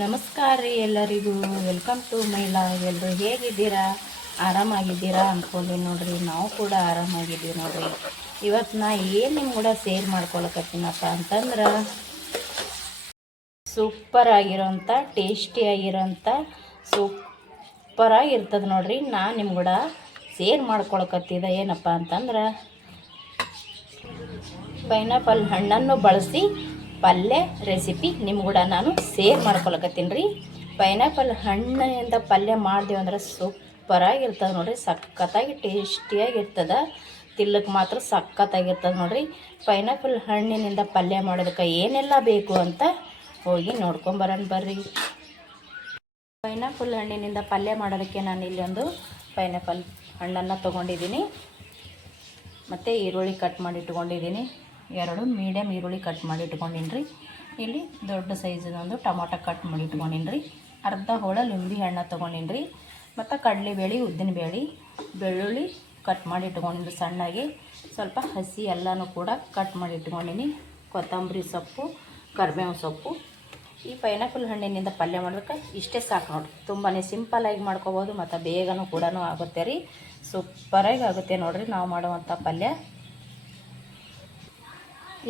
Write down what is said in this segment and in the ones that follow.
ನಮಸ್ಕಾರ ರೀ ಎಲ್ಲರಿಗೂ. ವೆಲ್ಕಮ್ ಟು ಮೈಲಾ ಎಲ್ಲರೂ ಹೇಗಿದ್ದೀರಾ? ಆರಾಮಾಗಿದ್ದೀರಾ ಅಂದ್ಕೊಂಡು ನೋಡ್ರಿ. ನಾವು ಕೂಡ ಆರಾಮಾಗಿದ್ದೀವಿ ನೋಡ್ರಿ. ಇವತ್ತು ನಾ ಏನು ನಿಮ್ಮ ಕೂಡ ಸೇರ್ ಮಾಡ್ಕೊಳಕತ್ತೀನಪ್ಪ ಅಂತಂದ್ರೆ ಸೂಪರ್ ಆಗಿರೋಂಥ ಟೇಸ್ಟಿ ಆಗಿರೋಂಥ ಸೂಪರಾಗಿ ಇರ್ತದೆ ನೋಡ್ರಿ. ನಾ ನಿಮ್ಮ ಕೂಡ ಸೇರ್ ಮಾಡ್ಕೊಳಕತ್ತಿದ ಏನಪ್ಪ ಅಂತಂದ್ರೆ ಪೈನಾಪಲ್ ಹಣ್ಣನ್ನು ಬಳಸಿ ಪಲ್ಯ ರೆಸಿಪಿ ನಿಮ್ಮ ಕೂಡ ನಾನು ಸೇರ್ ಮಾಡ್ಕೊಳಕತ್ತೀನಿ ರೀ. ಪೈನಾಪಲ್ ಹಣ್ಣಿಂದ ಪಲ್ಯ ಮಾಡಿದೆವು ಅಂದ್ರೆ ಸೂಪರಾಗಿರ್ತದೆ ನೋಡಿರಿ, ಸಖತ್ತಾಗಿ ಟೇಸ್ಟಿಯಾಗಿರ್ತದೆ ತಿಲ್ಲಕ್ಕೆ ಮಾತ್ರ ಸಖತ್ತಾಗಿರ್ತದೆ ನೋಡಿರಿ. ಪೈನಾಪಲ್ ಹಣ್ಣಿನಿಂದ ಪಲ್ಯ ಮಾಡೋದಕ್ಕೆ ಏನೆಲ್ಲ ಬೇಕು ಅಂತ ಹೋಗಿ ನೋಡ್ಕೊಂಬರೋಣ ಬರ್ರಿ. ಪೈನಾಪಲ್ ಹಣ್ಣಿನಿಂದ ಪಲ್ಯ ಮಾಡೋದಕ್ಕೆ ನಾನು ಇಲ್ಲಿ ಒಂದು ಪೈನಾಪಲ್ ಹಣ್ಣನ್ನು ತೊಗೊಂಡಿದ್ದೀನಿ. ಮತ್ತು ಈರುಳ್ಳಿ ಕಟ್ ಮಾಡಿ ಇಟ್ಕೊಂಡಿದ್ದೀನಿ. ಎರಡು ಮೀಡಿಯಮ್ ಈರುಳ್ಳಿ ಕಟ್ ಮಾಡಿ ಇಟ್ಕೊಂಡಿನ್ರಿ. ಇಲ್ಲಿ ದೊಡ್ಡ ಸೈಜಿನೊಂದು ಟೊಮೊಟೊ ಕಟ್ ಮಾಡಿ ಇಟ್ಕೊಂಡಿನ್ರಿ. ಅರ್ಧ ಹೋಳ ಲಿಂಬೆ ಹಣ್ಣು ತೊಗೊಂಡಿನಿ ರೀ ಮತ್ತು ಉದ್ದಿನ ಬೇಳೆ, ಬೆಳ್ಳುಳ್ಳಿ ಕಟ್ ಮಾಡಿ ಇಟ್ಕೊಂಡಿನಿ ಸಣ್ಣಗೆ. ಸ್ವಲ್ಪ ಹಸಿ ಎಲ್ಲನೂ ಕೂಡ ಕಟ್ ಮಾಡಿ ಇಟ್ಕೊಂಡಿನಿ. ಕೊತ್ತಂಬರಿ ಸೊಪ್ಪು ಕರಿಬೇವು ಸೊಪ್ಪು. ಈ ಪೈನಾಪಲ್ ಹಣ್ಣಿನಿಂದ ಪಲ್ಯ ಮಾಡಬೇಕು, ಇಷ್ಟೇ ಸಾಕು ನೋಡಿರಿ. ತುಂಬಾ ಸಿಂಪಲಾಗಿ ಮಾಡ್ಕೋಬೋದು, ಮತ್ತು ಬೇಗನೂ ಕೂಡ ಆಗುತ್ತೆ ರೀ. ಸೂಪರಾಗಿ ಆಗುತ್ತೆ ನೋಡಿರಿ, ನಾವು ಮಾಡುವಂಥ ಪಲ್ಯ.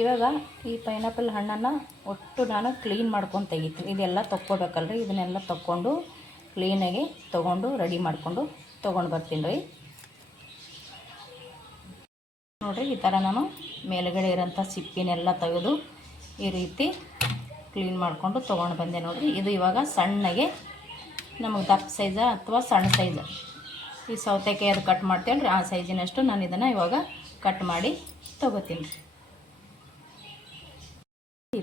ಇವಾಗ ಈ ಪೈನಾಪಲ್ ಹಣ್ಣನ್ನು ಒಟ್ಟು ನಾನು ಕ್ಲೀನ್ ಮಾಡ್ಕೊಂಡು ತೆಗಿತೀನಿ. ಇದೆಲ್ಲ ತೊಕ್ಕೋಬೇಕಲ್ರಿ? ಇದನ್ನೆಲ್ಲ ತೊಕ್ಕೊಂಡು ಕ್ಲೀನಾಗಿ ತೊಗೊಂಡು ರೆಡಿ ಮಾಡಿಕೊಂಡು ತೊಗೊಂಡು ಬರ್ತೀನಿ ರೀ. ನೋಡಿರಿ, ಈ ಥರ ನಾನು ಮೇಲುಗಡೆ ಇರೋಂಥ ಸಿಪ್ಪಿನೆಲ್ಲ ತೆಗೆದು ಈ ರೀತಿ ಕ್ಲೀನ್ ಮಾಡಿಕೊಂಡು ತೊಗೊಂಡು ಬಂದೆ ನೋಡಿರಿ. ಇದು ಇವಾಗ ಸಣ್ಣಗೆ ನಮಗೆ ದಪ್ಪ ಸೈಜ ಅಥವಾ ಸಣ್ಣ ಸೈಜ ಈ ಸೌತೆಕಾಯಿ ಅದು ಕಟ್ ಮಾಡ್ತೇವೆ ಆ ಸೈಜಿನಷ್ಟು ನಾನು ಇದನ್ನು ಇವಾಗ ಕಟ್ ಮಾಡಿ ತೊಗೋತೀನಿ. ಈ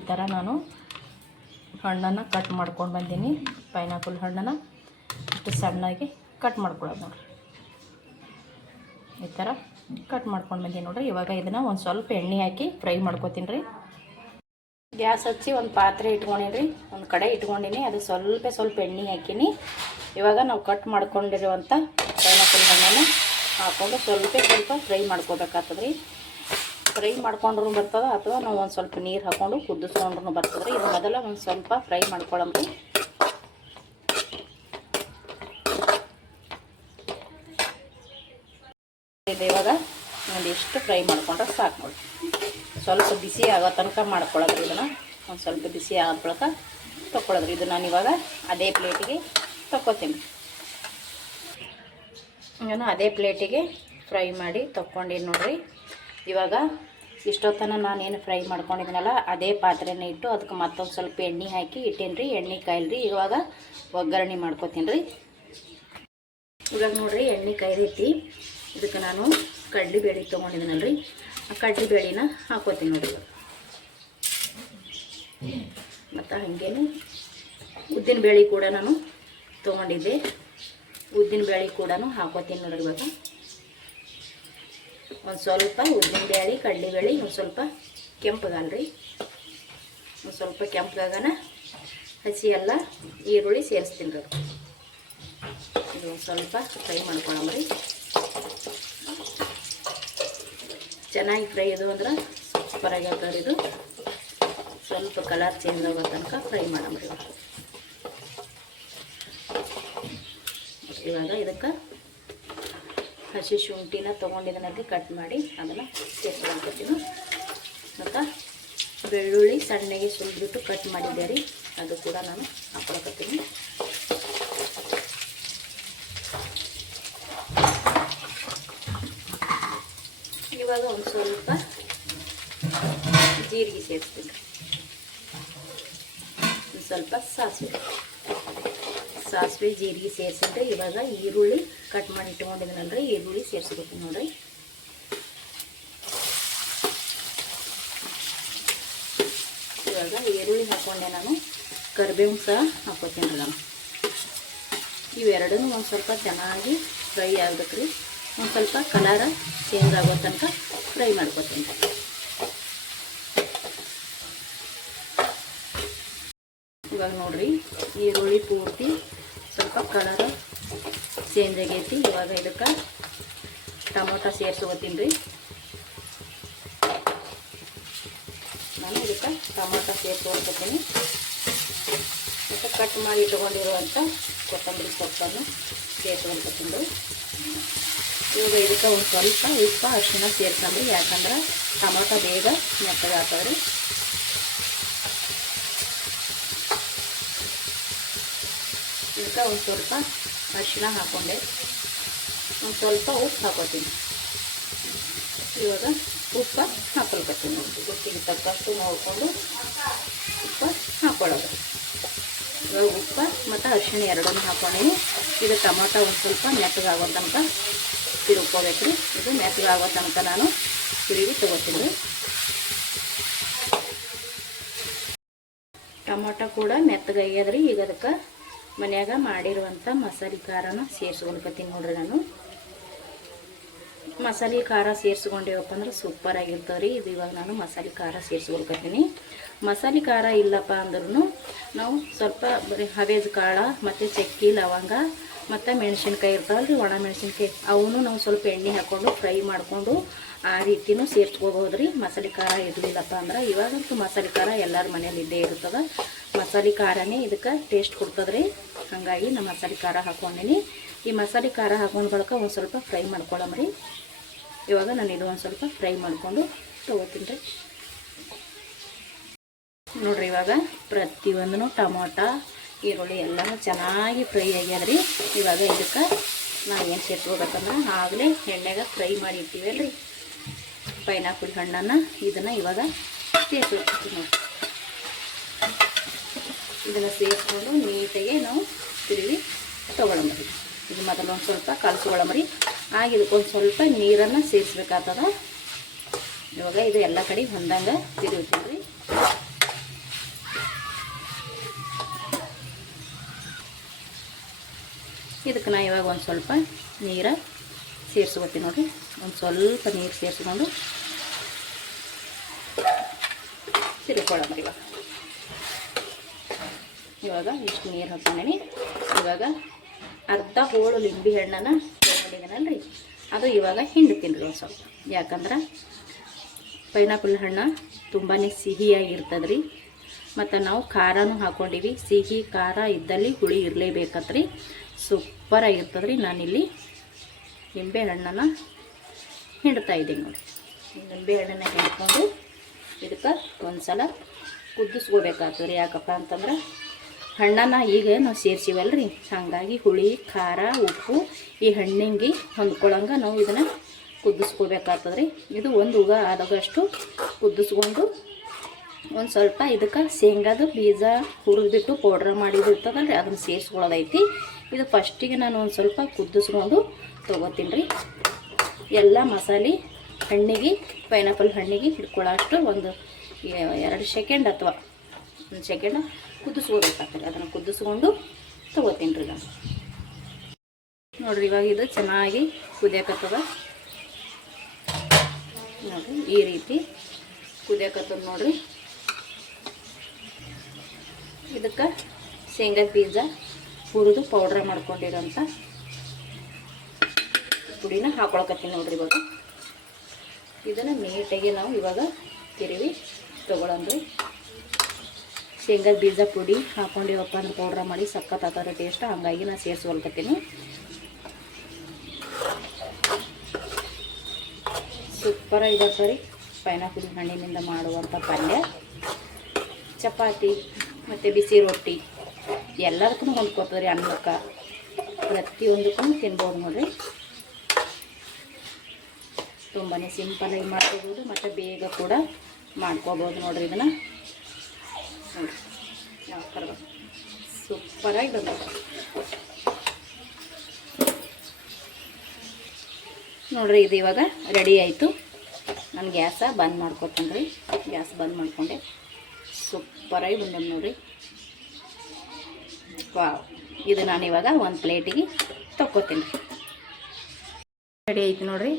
ಥರ ನಾನು ಹಣ್ಣನ್ನು ಕಟ್ ಮಾಡ್ಕೊಂಡು ಬಂದೀನಿ. ಪೈನಾಪಲ್ ಹಣ್ಣನ್ನು ಇಷ್ಟು ಸಣ್ಣಾಗಿ ಕಟ್ ಮಾಡ್ಕೊಳ್ಳೋದು ನೋಡಿರಿ. ಈ ಥರ ಕಟ್ ಮಾಡ್ಕೊಂಡು ಬಂದೀನಿ ನೋಡಿರಿ. ಇವಾಗ ಇದನ್ನು ಒಂದು ಸ್ವಲ್ಪ ಎಣ್ಣೆ ಹಾಕಿ ಫ್ರೈ ಮಾಡ್ಕೊತೀನಿ ರೀ. ಗ್ಯಾಸ್ ಹಚ್ಚಿ ಒಂದು ಪಾತ್ರೆ ಇಟ್ಕೊಂಡಿನಿ ಒಂದು ಕಡೆ ಇಟ್ಕೊಂಡಿನಿ. ಅದು ಸ್ವಲ್ಪ ಸ್ವಲ್ಪ ಎಣ್ಣೆ ಹಾಕೀನಿ. ಇವಾಗ ನಾವು ಕಟ್ ಮಾಡ್ಕೊಂಡಿರುವಂಥ ಪೈನಾಪಲ್ ಹಣ್ಣನ್ನು ಹಾಕೊಂಡು ಸ್ವಲ್ಪ ಸ್ವಲ್ಪ ಫ್ರೈ ಮಾಡ್ಕೋಬೇಕಾಗ್ತದೆ ರೀ ಫ್ರೈ ಮಾಡ್ಕೊಂಡ್ರೂ ಬರ್ತದೆ ಅಥವಾ ನಾವು ಒಂದು ಸ್ವಲ್ಪ ನೀರು ಹಾಕ್ಕೊಂಡು ಕುದಿಸ್ಕೊಂಡ್ರೂ ಬರ್ತದೆ ಇದು ಮೊದಲ ಒಂದು ಸ್ವಲ್ಪ ಫ್ರೈ ಮಾಡ್ಕೊಳ್ಳಂಬ್ರಿ ಇದು ಇವಾಗ. ಒಂದಿಷ್ಟು ಫ್ರೈ ಮಾಡ್ಕೊಂಡ್ರೆ ಸಾಕು ನೋಡಿ ಸ್ವಲ್ಪ ಬಿಸಿ ಆಗೋ ತನಕ ಮಾಡ್ಕೊಳ್ಳೋದ್ರಿ ಇದನ್ನು. ಒಂದು ಸ್ವಲ್ಪ ಬಿಸಿ ಆದ ಬಳಕ ತೊಗೊಳೋದ್ರಿ ಇದು ನಾನು ಇವಾಗ ಅದೇ ಪ್ಲೇಟಿಗೆ ತಕ್ಕೋತೀನಿ ನಾನು ಅದೇ ಪ್ಲೇಟಿಗೆ ಫ್ರೈ ಮಾಡಿ ತೊಗೊಂಡಿನಿ ನೋಡ್ರಿ. ಇವಾಗ ಇಷ್ಟೊತ್ತನ ನಾನೇನು ಫ್ರೈ ಮಾಡ್ಕೊಂಡಿದ್ದೀನಲ್ಲ, ಅದೇ ಪಾತ್ರೆನ ಇಟ್ಟು ಅದಕ್ಕೆ ಮತ್ತೊಂದು ಸ್ವಲ್ಪ ಎಣ್ಣೆ ಹಾಕಿ ಇಟ್ಟೇನಿ ರೀ ಎಣ್ಣೆ ಕಾಯಿಲ್ರಿ. ಇವಾಗ ಒಗ್ಗರಣೆ ಮಾಡ್ಕೊತೀನಿ ರೀ ಇವಾಗ ನೋಡಿರಿ ಎಣ್ಣೆ ಕಾಯ್ದೈತಿ. ಇದಕ್ಕೆ ನಾನು ಕಡ್ಲಿ ಬೇಳೆ ತೊಗೊಂಡಿದ್ದೀನಲ್ಲ ರೀ ಆ ಕಡ್ಲಿ ಬೇಳೆನ ಹಾಕೋತೀನಿ ನೋಡಿ ಇವಾಗ. ಮತ್ತು ಹಾಗೇನು ಉದ್ದಿನ ಬೇಳೆ ಕೂಡ ನಾನು ತೊಗೊಂಡಿದ್ದೆ. ಉದ್ದಿನ ಬೇಳೆ ಕೂಡ ಹಾಕೋತೀನಿ ನೋಡಿರಿ ಇವಾಗ. ಒಂದು ಸ್ವಲ್ಪ ಉದ್ದಿನ ಬೇಳೆ ಕಡಲೆಬೇಳೆ ಒಂದು ಸ್ವಲ್ಪ ಕೆಂಪಗಾಲ್ರಿ ಒಂದು ಸ್ವಲ್ಪ ಕೆಂಪಗಾಗನ ಹಸಿ ಎಲ್ಲ ಈರುಳ್ಳಿ ಸೇರಿಸ್ತೀನಿ ರೀ ಇದು ಒಂದು ಸ್ವಲ್ಪ ಫ್ರೈ ಮಾಡ್ಕೊಳಮ್ರಿ ಚೆನ್ನಾಗಿ ಫ್ರೈ ಇದು ಅಂದ್ರೆ ಸೂಪರಾಗಿ ರೀ ಇದು. ಸ್ವಲ್ಪ ಕಲರ್ ಚೇಂಜ್ ಆಗೋ ತನಕ ಫ್ರೈ ಮಾಡಮ್ರಿ ಇವಾಗ ಇದಕ್ಕೆ ಹಸಿ ಶುಂಠಿನ ತೊಗೊಂಡಿದ್ದನಲ್ಲಿ ಕಟ್ ಮಾಡಿ ಅದನ್ನು ಸೇರ್ಸ್ಕೊಳ್ಕೊತೀನಿ ಮತ್ತು ಬೆಳ್ಳುಳ್ಳಿ ಸಣ್ಣಗೆ ಸುಲಿದ್ಬಿಟ್ಟು ಕಟ್ ಮಾಡಿದ್ದೆ ರೀ. ಅದು ಕೂಡ ನಾನು ಹಾಕೊಳಕತ್ತೀನಿ ಇವಾಗ ಒಂದು ಸ್ವಲ್ಪ ಜೀರಿಗೆ ಸೇರಿಸ್ತೀನಿ. ಒಂದು ಸ್ವಲ್ಪ ಸಾಸಿವೆ. ಸಾಸಿವೆ, ಜೀರಿಗೆ ಸೇರಿಸಿದ್ರೆ ಇವಾಗ ಈರುಳ್ಳಿ ಕಟ್ ಮಾಡಿ ಇಟ್ಕೊಂಡಿದ್ದೀನಲ್ರಿ ಈರುಳ್ಳಿ ಸೇರಿಸ್ಬೇಕು ನೋಡ್ರಿ. ಇವಾಗ ಈರುಳ್ಳಿ ಹಾಕ್ಕೊಂಡೆ ನಾನು. ಕರಿಬೇವು ಸಹ ಹಾಕೋತೀನಿ ನಾನು. ಇವೆರಡನ್ನೂ ಒಂದು ಸ್ವಲ್ಪ ಚೆನ್ನಾಗಿ ಫ್ರೈ ಆಗ್ಬೇಕು ರೀ. ಒಂದು ಸ್ವಲ್ಪ ಕಲರ ಚೇಂಜ್ ಆಗೋ ತನಕ ಫ್ರೈ ಮಾಡ್ಕೊತೀನಿ. ಇವಾಗ ನೋಡ್ರಿ, ಈರುಳ್ಳಿ ಪೂರ್ತಿ ಸ್ವಲ್ಪ ಕಲರ್ ಚೇಂಜ್ ಆಗೈತಿ ಇವಾಗ ಇದಕ್ಕೆ ಟೊಮೊಟೊ ಸೇರಿಸ್ಕೋತೀನಿ ರೀ. ನಾನು ಇದಕ್ಕೆ ಟೊಮೊಟೊ ಸೇರಿಸ್ಕೊಳ್ತೀನಿ. ಮತ್ತು ಕಟ್ ಮಾಡಿ ಇಟ್ಕೊಂಡಿರುವಂಥ ಕೊತ್ತಂಬರಿ ಸೊಪ್ಪನ್ನು ಸೇರಿಸ್ಕೊಂಡ್ಕೊಂಡು ಇವಾಗ ಇದಕ್ಕೆ ಒಂದು ಸ್ವಲ್ಪ ಉಪ್ಪು, ಅರಿಶಿನ ಸೇರ್ಕೊಂಡ್ರಿ ಯಾಕಂದ್ರೆ ಟೊಮೊಟೊ ಬೇಗ ಮೆತ್ತಗಾಗ್ತವ್ರಿ ಇದಕ್ಕೆ ಒಂದು ಸ್ವಲ್ಪ ಅರಿಶಿಣ ಹಾಕ್ಕೊಂಡೆ. ಒಂದು ಸ್ವಲ್ಪ ಉಪ್ಪು ಹಾಕೋತೀನಿ ಇವಾಗ ಉಪ್ಪ ಹಾಕೊಳ್ಕತ್ತೀನಿ ಉಪ್ಪಿಗೆ ತಕ್ಕಷ್ಟು ನೋಡಿಕೊಂಡು ಉಪ್ಪ ಹಾಕ್ಕೊಳ್ಳೋದು ಇವಾಗ ಉಪ್ಪ ಮತ್ತು ಅರಿಶಿಣ ಎರಡನ್ನು ಹಾಕೊಂಡೀನಿ. ಇದು ಟೊಮೊಟೊ ಒಂದು ಸ್ವಲ್ಪ ಮೆತ್ತಗಾಗೋ ತನಕ ತಿರುಗ್ಕೋಬೇಕು ರೀ ಇದು ಮೆತ್ತಗಾಗೋ ತನಕ ನಾನು ತಿರುಗಿ ತಗೋತೀನಿ. ಟೊಮೊಟೊ ಕೂಡ ಮೆತ್ತಗೈಯದ್ರಿ ಈಗ ಅದಕ್ಕೆ ಮನ್ಯಾಗ ಮಾಡಿರುವಂಥ ಮಸಾಲೆ ಖಾರನ ಸೇರಿಸ್ಕೊಳ್ಕತ್ತೀನಿ ನೋಡ್ರಿ ನಾನು. ಮಸಾಲೆ ಖಾರ ಸೇರಿಸ್ಕೊಂಡೇವಪ್ಪ ಅಂದ್ರೆ ಸೂಪರ್ ಆಗಿರ್ತವೆ ರೀ ಇದು ಇವಾಗ ನಾನು ಮಸಾಲೆ ಖಾರ ಸೇರಿಸ್ಕೊಳ್ಕತ್ತೀನಿ ಮಸಾಲೆ ಖಾರ ಇಲ್ಲಪ್ಪ ಅಂದ್ರೂ ನಾವು ಸ್ವಲ್ಪ ಬರೀ ಹವೇಜ್ ಕಾಳ ಮತ್ತು ಚಕ್ಕಿ, ಲವಂಗ ಮತ್ತು ಮೆಣಸಿನ್ಕಾಯಿ ಇರ್ತಾವಲ್ಲ ರೀ ಒಣ ಮೆಣಸಿನ್ಕಾಯಿ. ಅವನು ನಾವು ಸ್ವಲ್ಪ ಎಣ್ಣೆ ಹಾಕ್ಕೊಂಡು ಫ್ರೈ ಮಾಡಿಕೊಂಡು ಆ ರೀತಿನೂ ಸೇರಿಸ್ಕೋಬೋದು ರೀ ಮಸಾಲೆ ಖಾರ ಇರಲಿಲ್ಲಪ್ಪ ಅಂದ್ರೆ ಇವಾಗಂತೂ ಮಸಾಲೆ ಖಾರ ಎಲ್ಲರ ಮನೇಲಿ ಇದ್ದೇ ಇರ್ತದೆ. ಮಸಾಲೆ ಖಾರನೇ ಇದಕ್ಕೆ ಟೇಸ್ಟ್ ಕೊಡ್ತದೆ ರೀ ಹಾಗಾಗಿ ನಾನು ಮಸಾಲೆ ಖಾರ ಹಾಕ್ಕೊಂಡಿನಿ ಈ ಮಸಾಲೆ ಖಾರ ಹಾಕೊಂಡು ಬಳಕ ಒಂದು ಸ್ವಲ್ಪ ಫ್ರೈ ಮಾಡ್ಕೊಳ್ಳಮ್ರಿ ಇವಾಗ ನಾನು ಇದು ಒಂದು ಸ್ವಲ್ಪ ಫ್ರೈ ಮಾಡಿಕೊಂಡು ತೊಗೋತೀನಿ ರೀ ನೋಡ್ರಿ ಇವಾಗ ಪ್ರತಿಯೊಂದೂ ಟೊಮೊಟೊ ಈರುಳ್ಳಿ ಎಲ್ಲನೂ ಚೆನ್ನಾಗಿ ಫ್ರೈ ಆಗ್ಯದ್ರಿ ಇವಾಗ ಇದಕ್ಕೆ ನಾವು ಏನು ಸೇರ್ಸ್ಕೋಬೇಕಂದ್ರೆ ಆಗಲೇ ಎಣ್ಣೆಗೆ ಫ್ರೈ ಮಾಡಿ ಇಟ್ಟಿವಲ್ರಿ ಪೈನಾಪಲ್ ಹಣ್ಣನ್ನು ಇದನ್ನು ಇವಾಗ ಸೇರಿಸ್ಕೊಳ್ತೀವಿ ನೋಡಿ ಇದನ್ನು ಸೇರಿಸ್ಕೊಂಡು ನೀಟಾಗಿ ನಾವು ತಿರುವಿ ತೊಗೊಳಂಬರಿ ಇದು ಮೊದಲು ಒಂದು ಸ್ವಲ್ಪ ಕಲಸ್ಕೊಳಂಬರಿ ಆಗ ಇದಕ್ಕೊಂದು ಸ್ವಲ್ಪ ನೀರನ್ನು ಸೇರಿಸ್ಬೇಕಾಗ್ತದ ಇವಾಗ ಇದು ಎಲ್ಲ ಕಡೆ ಹೊಂದಂಗೆ ತಿರುಗ್ತೀವಿ ರೀ ಇದಕ್ಕೆ ನಾ ಇವಾಗ ಒಂದು ಸ್ವಲ್ಪ ನೀರು ಸೇರಿಸ್ಕೊತೀನಿ ನೋಡಿರಿ. ಒಂದು ಸ್ವಲ್ಪ ನೀರು ಸೇರಿಸ್ಕೊಂಡು ತಿರ್ಕೊಳ್ಳೋಣ ಇವಾಗ. ಇವಾಗ ಇಷ್ಟು ನೀರು ಹಾಕೊಂಡೀನಿ ಇವಾಗ ಅರ್ಧ ಹೋಳು ಲಿಂಬೆ ಹಣ್ಣನ್ನು ರೀ ಅದು ಇವಾಗ ಹಿಂಡ್ತೀನಿ ರೀ ಒಂದು ಸ್ವಲ್ಪ. ಯಾಕಂದ್ರೆ ಪೈನಾಪಲ್ ಹಣ್ಣು ತುಂಬಾ ಸಿಹಿಯಾಗಿರ್ತದೆ ರೀ ಮತ್ತು ನಾವು ಖಾರನೂ ಹಾಕ್ಕೊಂಡಿವಿ ಸಿಹಿ, ಖಾರ ಇದ್ದಲ್ಲಿ ಹುಳಿ ಇರಲೇಬೇಕತ್ರಿ. ಸೂಪರಾಗಿರ್ತದೆ ರೀ ನಾನಿಲ್ಲಿ ನಿಂಬೆ ಹಣ್ಣನ್ನು ಹಿಂಡ್ತಾ ಇದ್ದೀನಿ ನೋಡಿ. ನಿಂಬೆ ಹಣ್ಣನ್ನ ಹಿಂಡ್ಕೊಂಡು ಇದಕ್ಕೆ ಒಂದು ಸಲ ಕುದಿಸ್ಕೋಬೇಕಾಗ್ತದೆ ರೀ. ಯಾಕಪ್ಪ ಅಂತಂದ್ರೆ ಹಣ್ಣನ್ನು ಈಗ ನಾವು ಸೇರ್ಸಿವಲ್ರಿ. ಹಾಗಾಗಿ ಹುಳಿ, ಖಾರ, ಉಪ್ಪು, ಈ ಹಣ್ಣಿಂಗಿ, ಹೊಂದ್ಕೊಳಂಗೆ ನಾವು ಇದನ್ನು ಕುದಿಸ್ಕೋಬೇಕಾಗ್ತದೆ ರೀ. ಇದು ಒಂದು ಉಗ ಆದಾಗಷ್ಟು ಕುದಿಸ್ಕೊಂಡು ಒಂದು ಸ್ವಲ್ಪ ಇದಕ್ಕೆ ಶೇಂಗಾದ ಬೀಜ ಹುರಿದಿಟ್ಟು ಪೌಡ್ರ್ ಮಾಡಿದಿರ್ತದಲ್ಲ ರೀ ಅದನ್ನು ಸೇರಿಸ್ಕೊಳ್ಳೋದೈತಿ. ಇದು ಫಸ್ಟಿಗೆ ನಾನು ಒಂದು ಸ್ವಲ್ಪ ಕುದಿಸ್ಕೊಂಡು ತೊಗೋತೀನಿ ರೀ ಎಲ್ಲ ಮಸಾಲೆ ಹಣ್ಣಿಗೆ ಪೈನಾಪಲ್ ಹಣ್ಣಿಗೆ ಹಿಡ್ಕೊಳ್ಳೋಷ್ಟು ಒಂದು ಎರಡು ಸೆಕೆಂಡ್ ಅಥವಾ ಒಂದು ಸೆಕೆಂಡ್ ಕುದಿಸ್ಕೋಬೇಕಾಗ್ತದೆ ಅದನ್ನು ಕುದಿಸ್ಕೊಂಡು ತೊಗೋತೀನಿ ರೀ ನಾನು. ನೋಡ್ರಿ, ಇವಾಗ ಇದು ಚೆನ್ನಾಗಿ ಕುದಿಯಕತ್ತದ. ನೋಡ್ರಿ, ಈ ರೀತಿ ಕುದಿಯಕತ್ತದ ನೋಡಿರಿ. ಇದಕ್ಕೆ ಶೇಂಗಾ ಬೀಜ. ಹುರಿದು ಪೌಡ್ರ್ ಮಾಡ್ಕೊಂಡಿರೋಂಥ ಪುಡಿನ ಹಾಕೊಳಕತ್ತೀನಿ ನೋಡ್ರಿ ಇವಾಗ. ಇದನ್ನು ನೀಟಾಗಿ ನಾವು ಇವಾಗ ತಿರುವಿ ತೊಗೊಳಂದ್ರಿ ಶೇಂಗಾ ಬೀಜ ಪುಡಿ ಹಾಕೊಂಡಿವಪ್ಪ ಅಂದ್ರೆ ಪೌಡ್ರ್ ಮಾಡಿ ಸಕ್ಕತ್ ಆತರ ಟೇಸ್ಟ್ ಹಂಗಾಗಿ ನಾನು ಸೇರಿಸ್ಕೊಳ್ಕತ್ತೀನಿ ಸೂಪರ್ ಇದೆ ಸರಿ. ಪೈನಾಪಲ್ ಹಣ್ಣಿನಿಂದ ಮಾಡುವಂಥ ಪಲ್ಯ. ಚಪಾತಿ ಮತ್ತು ಬಿಸಿ ರೊಟ್ಟಿ. ಎಲ್ಲದಕ್ಕೂ ಹೊಂದ್ಕೊತದ್ರಿ ಅನ್ನಕ್ಕೆ ಪ್ರತಿಯೊಂದಕ್ಕೂ ತಿನ್ಬೋದು ನೋಡಿರಿ. ತುಂಬಾ ಸಿಂಪಲಾಗಿ ಮಾಡ್ಕೋಬೋದು, ಮತ್ತು ಬೇಗ ಕೂಡ ಮಾಡ್ಕೋಬೋದು ನೋಡಿರಿ ಇದನ್ನು. ನೋಡಿರಿ, ಯಾವ ಥರ ಸೂಪರಾಗಿ ಬಂದದ ನೋಡ್ರಿ, ಇದು ಇವಾಗ ರೆಡಿ ಆಯಿತು. ನಾನು ಗ್ಯಾಸ ಬಂದ್ ಮಾಡ್ಕೊತೀನಿ ರೀ ಗ್ಯಾಸ್ ಬಂದ್ ಮಾಡಿಕೊಂಡೆ. ಸೂಪರಾಗಿ ಬಂದದ ನೋಡ್ರಿ. ವಾವ್ ಇದು ನಾನು ಇವಾಗ ಒಂದು ಪ್ಲೇಟಿಗೆ ತಕ್ಕೋತೀನಿ. ರೆಡಿ ಐತಿ ನೋಡಿರಿ.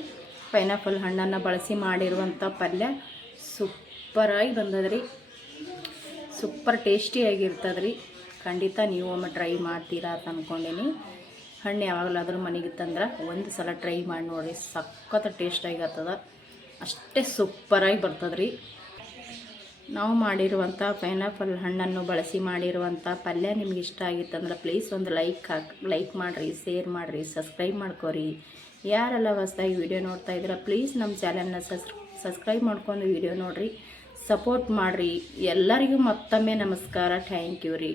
ಪೈನಾಪಲ್ ಹಣ್ಣನ್ನು ಬಳಸಿ ಮಾಡಿರುವಂಥ ಪಲ್ಯ ಸೂಪರಾಗಿ ಬಂದದ್ರಿ. ಸೂಪರ್ ಟೇಸ್ಟಿಯಾಗಿರ್ತದೆ ರೀ ಖಂಡಿತ ನೀವು ಒಮ್ಮೆ ಟ್ರೈ ಮಾಡ್ತೀರಾ ಅಂತ ಅಂದ್ಕೊಂಡೀನಿ ಹಣ್ಣು ಯಾವಾಗಲಾದರೂ ಮನೆಗೆ ತಂದ್ರೆ ಒಂದು ಸಲ ಟ್ರೈ ಮಾಡಿ ನೋಡಿರಿ. ಸಖತ್ ಟೇಸ್ಟಾಗಿ ಆಗ್ತದ. ಅಷ್ಟೇ ಸೂಪರಾಗಿ ಬರ್ತದೆ ರೀ ನಾವು ಮಾಡಿರುವಂಥ ಪೈನಾಪಲ್ ಹಣ್ಣನ್ನು ಬಳಸಿ ಮಾಡಿರುವಂಥ ಪಲ್ಯ ನಿಮ್ಗೆ ಇಷ್ಟ ಆಗಿತ್ತಂದ್ರೆ ಪ್ಲೀಸ್ ಒಂದು ಲೈಕ್ ಹಾಕಿ ಲೈಕ್ ಮಾಡಿರಿ ಶೇರ್ ಮಾಡಿರಿ ಸಬ್ಸ್ಕ್ರೈಬ್ ಮಾಡ್ಕೊರಿ. ಯಾರೆಲ್ಲ ಹೊಸ್ದಾಗಿ ವಿಡಿಯೋ ನೋಡ್ತಾ ಇದ್ದೀರಾ ಪ್ಲೀಸ್ ನಮ್ಮ ಚಾನಲ್ನ ಸಸ್ ಸಬ್ಸ್ಕ್ರೈಬ್ ಮಾಡ್ಕೊಂಡು ವಿಡಿಯೋ ನೋಡಿರಿ ಸಪೋರ್ಟ್ ಮಾಡಿರಿ. ಎಲ್ಲರಿಗೂ ಮತ್ತೊಮ್ಮೆ ನಮಸ್ಕಾರ ಥ್ಯಾಂಕ್ ಯು ರೀ.